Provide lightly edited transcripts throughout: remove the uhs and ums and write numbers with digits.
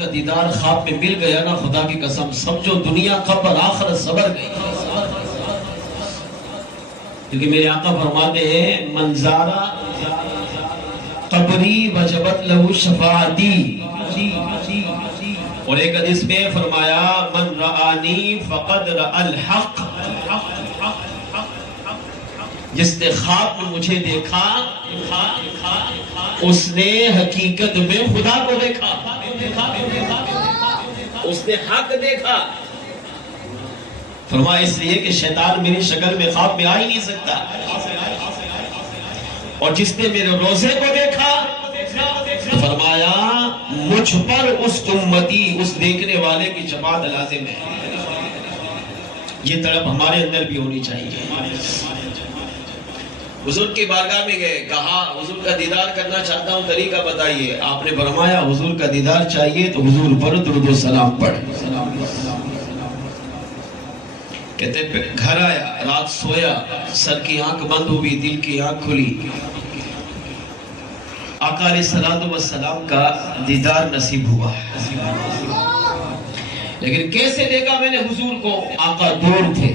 کا دیدار خواب میں مل گیا نا، خدا کی قسم سمجھو دنیا قبر آخرت صبر گئی. کیونکہ میرے آقا فرماتے ہیں منظارہ قبری وجبت لہو شفاعتی. اور ایک حدیث میں فرمایا من رآنی فقد رأى الحق، جس نے خواب میں مجھے دیکھا اس نے حقیقت میں خدا کو دیکھا، اس نے حق دیکھا. فرمایا اس لیے کہ شیطان میری شکل میں خواب میں آ ہی نہیں سکتا. اور جس نے میرے روزے کو دیکھا فرمایا مجھ پر اس امتی، اس دیکھنے والے کی شفاعت لازم ہے. یہ طلب ہمارے اندر بھی ہونی چاہیے. حضور کی بارگاہ میں گئے، کہا حضور کا دیدار کرنا چاہتا ہوں، طریقہ بتائیے. آپ نے فرمایا حضور کا دیدار چاہیے تو حضور پر درود و سلام پڑھ. کہتے گھر آیا، رات سویا، سر کی آنکھ بند ہوئی، دل کی آنکھ کھلی. آقا علیہ السلام کا دیدار نصیب ہوا. لیکن کیسے دیکھا میں نے حضور کو؟ آقا دور تھے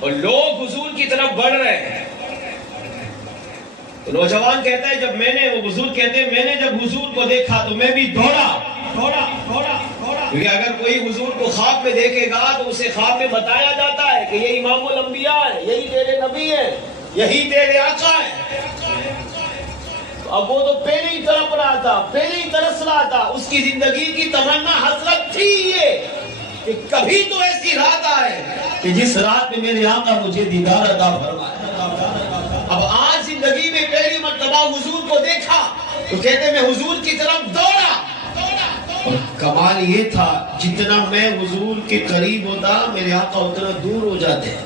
اور لوگ حضور کی طرف بڑھ رہے ہیں. تو نوجوان کہتا ہے جب میں نے، وہ حضور کہتے ہیں میں نے جب حضور کو دیکھا تو میں بھی دوڑا. کیونکہ اگر کوئی حضور کو خواب میں دیکھے گا تو اسے خواب میں بتایا جاتا ہے کہ یہ امام الانبیاء ہے، یہی تیرے نبی ہے، یہی تیرے آقا ہے. اب وہ تو پہلے ہی تڑپ رہا تھا، پہلے ہی ترس رہا تھا. اس کی زندگی کی تمنا حسرت تھی یہ کہ کبھی تو ایسی رات آئے کہ جس رات میں میرے آقا مجھے دیدار عطا فرمائے. اب آج زندگی میں پہلی مرتبہ حضور کو دیکھا تو کہتے میں حضور کی طرف دوڑا. اور کمال یہ تھا جتنا میں حضور کے قریب ہوتا میرے آقا اتنا دور ہو جاتے.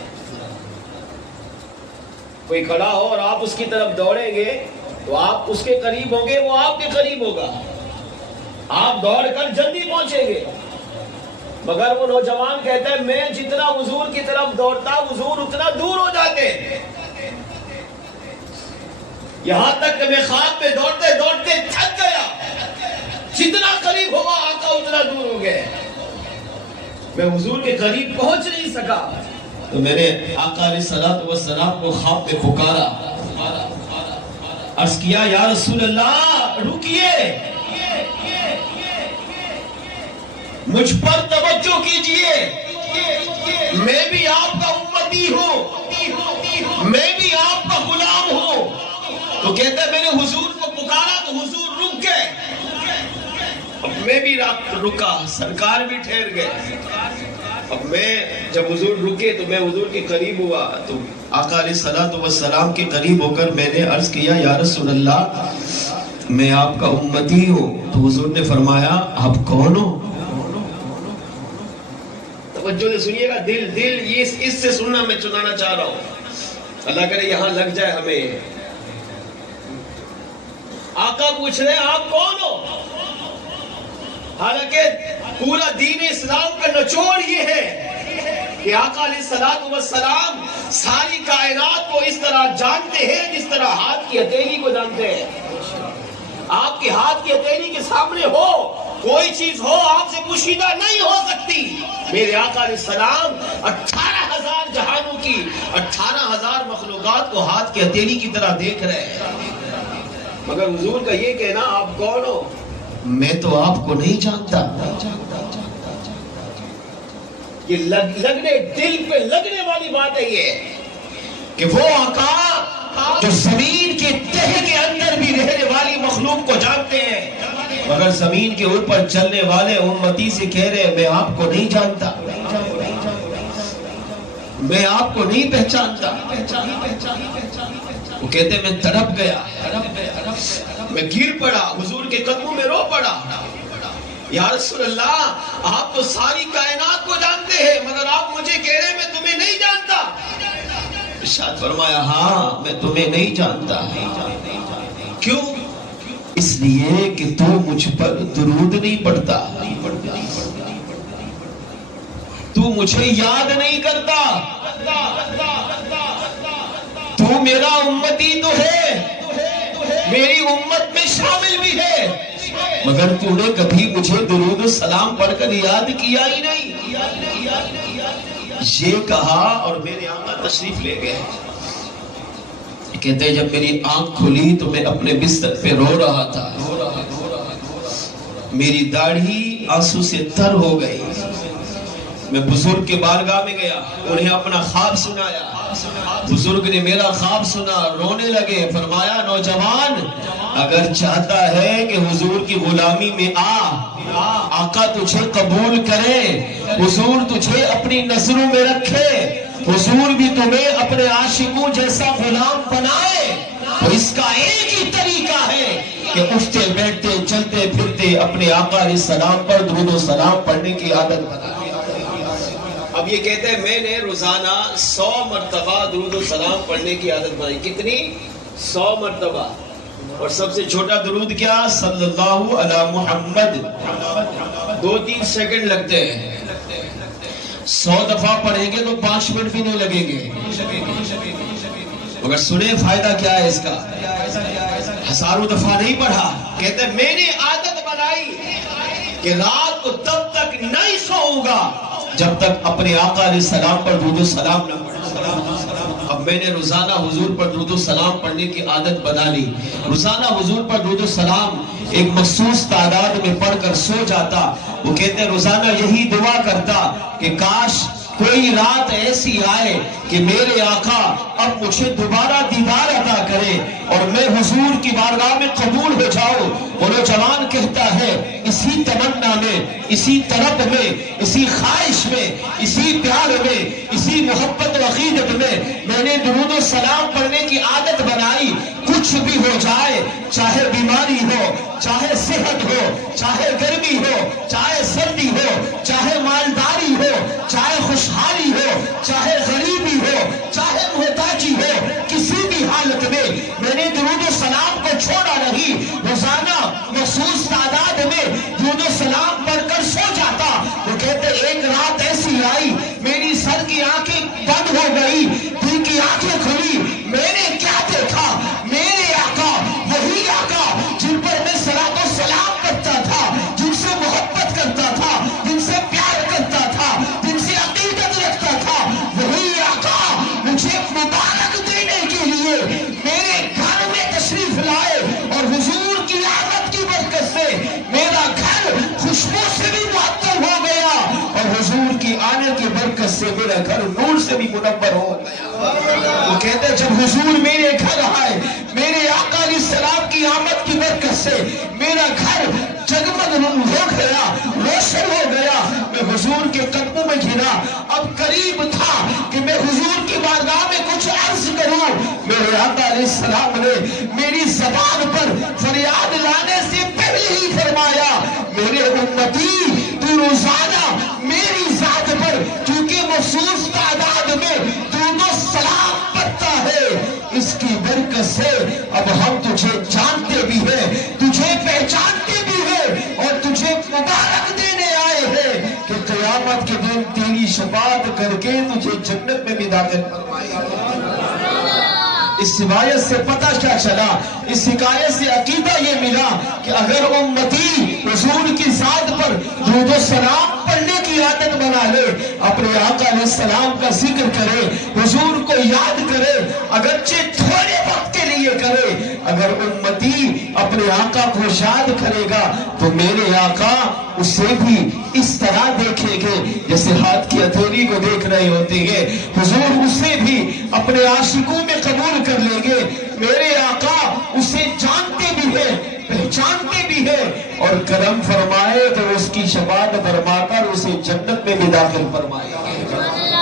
کوئی کھڑا ہو اور آپ اس کی طرف دوڑیں گے تو آپ اس کے قریب ہوں گے، وہ آپ کے قریب ہوگا، آپ دوڑ کر جلدی پہنچیں گے. مگر وہ نوجوان کہتا ہے میں جتنا حضور کی طرف دوڑتا حضور اتنا دور ہو جاتے. یہاں تک کہ میں خواب میں دوڑتے دوڑتے تھک گیا. جتنا قریب ہوا آقا اتنا دور ہو گئے، میں حضور کے قریب پہنچ نہیں سکا. تو میں نے آقا علیہ السلام کو خواب میں پکارا، عرض کیا یا رسول اللہ رکیے، مجھ پر توجہ کیجئے، میں بھی آپ کا امتی ہوں، میں بھی آپ کا غلام ہوں. تو کہتا ہے میں نے حضور کو پکارا تو حضور رک گئے. اب میں بھی رکا، سرکار بھی ٹھہر گئے. اب میں جب حضور رکے تو میں حضور کے قریب ہوا تو آقا علیہ السلام کے قریب ہو کر میں نے عرض کیا یا رسول اللہ میں آپ کا امتی ہوں. تو حضور نے فرمایا آپ کون ہو؟ توجہ سے سنیے گا، دل یہ اس سے سننا میں چنانا چاہ رہا ہوں، اللہ کرے یہاں لگ جائے ہمیں. آقا پوچھ رہے ہیں آپ کون ہو؟ حالانکہ پورا دین اسلام کا نچوڑ یہ ہے کہ آقا علیہ السلام ساری کائنات کو اس طرح جانتے ہیں جس طرح ہاتھ کی ہتھیلی کو جانتے ہیں. آپ کے ہاتھ کی ہتھیلی کے سامنے ہو، کوئی چیز ہو آپ سے پوشیدہ نہیں ہو سکتی. میرے آقا علیہ السلام 18,000 جہانوں کی 18,000 مخلوقات کو ہاتھ کی ہتھیلی کی طرح دیکھ رہے ہیں. مگر حضور کا یہ کہنا آپ کون ہو؟ میں تو آپ کو نہیں جانتا. یہ لگنے دل پہ لگنے والی بات ہے یہ کہ وہ آقا جو زمین کے تہ کے اندر بھی رہنے والی مخلوق کو جانتے ہیں مگر زمین کے اوپر چلنے والے امتی سے کہہ رہے ہیں میں آپ کو نہیں جانتا، میں آپ کو نہیں پہچانتا. وہ کہتے ہیں میں تڑپ گیا، میں گر پڑا، حضور کے قدموں میں رو پڑا. یا رسول اللہ آپ تو ساری کائنات کو جانتے ہیں مگر آپ مجھے کہہ رہے ہیں میں تمہیں نہیں جانتا. ارشاد فرمایا ہاں میں تمہیں نہیں جانتا. کیوں؟ اس لیے کہ تو مجھ پر درود نہیں پڑھتا، تو مجھے یاد نہیں کرتا. تو میرا امتی تو ہے، میری امت میں شامل بھی ہے مگر تو نے کبھی مجھے درود و سلام پڑھ کر یاد کیا ہی نہیں. یہ کہا اور میرے آقا تشریف لے گئے. کہتے ہیں جب میری آنکھ کھلی تو میں اپنے بستر پہ رو رہا تھا. میری داڑھی آنسو سے تر ہو گئی. میں بزرگ کے بارگاہ میں گیا, انہیں اپنا خواب سنایا. بزرگ نے میرا خواب سنا, رونے لگے. فرمایا نوجوان اگر چاہتا ہے کہ حضور کی غلامی میں آقا تجھے قبول کرے, حضور تجھے اپنی نظروں میں رکھے, حضور بھی تمہیں اپنے عاشقوں جیسا غلام بنائے, تو اس کا ایک ہی طریقہ ہے کہ اٹھتے بیٹھتے چلتے پھرتے اپنے آقا علیہ السلام پر درود و سلام پڑھنے کی عادت بنائے. اب یہ کہتے ہیں میں نے روزانہ 100 مرتبہ درود و سلام پڑھنے کی عادت بنائی. کتنی؟ 100 مرتبہ. اور سب سے چھوٹا درود کیا؟ صلی اللہ علی محمد. 2-3 سیکنڈ لگتے ہیں. 100 دفعہ پڑھیں گے تو 5 منٹ بھی نہیں لگیں گے. مگر سنیں فائدہ کیا ہے اس کا. ہزاروں دفعہ نہیں پڑھا. کہتے ہیں میں نے عادت بنائی کہ رات کو تب تک نہیں سوؤں گا جب تک اپنے آقا علیہ السلام پر درود و سلام نہ پڑھوں. اب میں نے روزانہ حضور پر درود و سلام پڑھنے کی عادت بنا لی. روزانہ حضور پر درود و سلام ایک مخصوص تعداد میں پڑھ کر سو جاتا. وہ کہتے ہیں روزانہ یہی دعا کرتا کہ کاش کوئی رات ایسی آئے کہ میرے آقا اب مجھے دوبارہ دیدار عطا کرے اور میں حضور کی بارگاہ میں قبول ہو جاؤں. وہ نوجوان کہتا ہے اسی تمنا میں, اسی طلب میں, اسی خواہش میں, اسی پیار میں, اسی محبت و عقیدت میں نے درود و سلام پڑھنے کی عادت بنائی. کچھ بھی ہو جائے, چاہے بیماری ہو, چاہے صحت ہو, چاہے گرمی ہو, چاہے سردی ہو, چاہے مالداری ہو, چاہے خوشحالی ہو, چاہے غریبی ہو, چاہے محتاجی ہو, کسی بھی حالت میں میں نے درود و سلام کو چھوڑا نہیں. روزانہ مخصوص تعداد میں درود و سلام پڑھ کر سو جاتا. وہ کہتے ایک رات ایسی آئی میری سر کی آنکھیں بند ہو گئی, دل کی آنکھیں کھلی. میں نے کیا دیکھا؟ میرے آقا, وہی آقا جن پر میں صلاۃ و سلام کرتا تھا, جن سے محبت کرتا تھا, جن سے پیار کرتا تھا, جن سے عقیدت رکھتا تھا, وہی آقا مجھے مبارک دینے کے لیے میرے گھر میں تشریف لائے. اور حضور کی آمد کی برکت سے میرا گھر خوشبو سے بھی معطر ہو گیا, اور حضور کی آنے کی برکت سے میرا گھر نور سے بھی منور ہو گیا. وہ کہتے ہیں جب حضور میرے گھر آئے, میرے آقا علیہ السلام کی آمد کی برکت سے میرا گھر جگمگ ہو گیا, روشن ہو گیا. میں حضور کے قدموں میں گرا. اب قریب تھا کہ میں حضور کی بارگاہ میں کچھ عرض کروں. میرے آقا علیہ السلام نے میری زبان پر فریاد لانے سے پہلے ہی فرمایا میرے امتی تو روزانہ میری ذات پر کیونکہ مخصوص تعداد میں درود و سلام پڑھتا ہے, اس کی برکت سے اب ہم تجھے جانتے بھی ہیں, تجھے پہچانتے بھی ہیں, اور تجھے مبارک دینے آئے ہیں کہ قیامت کے دن تیری شفاعت کر کے تجھے جنت میں بھی داخل فرمائے. اس روایت سے پتہ کیا چلا, اس حکایت سے عقیدہ یہ ملا کہ اگر امتی حضور کی ذات پر درود و سلام پڑھنے کی عادت بنا لے, اپنے آقا علیہ السلام کا ذکر کرے, حضور کو یاد کرے, اگرچہ تھوڑے وقت کے لیے کرے, اگر امتی اپنے آقا کو یاد کرے گا تو میرے آقا اسے بھی اس طرح دیکھیں گے جیسے ہاتھ کی ہتھیلی کو دیکھ رہے ہوتے ہیں. حضور اسے بھی اپنے عاشقوں میں قبول کر لیں گے. میرے آقا اسے جانتے بھی ہیں, پہچانتے بھی ہیں, اور کرم فرمائے تو اس کی شفاعت فرما کر اسے جنت میں بھی داخل فرمائے.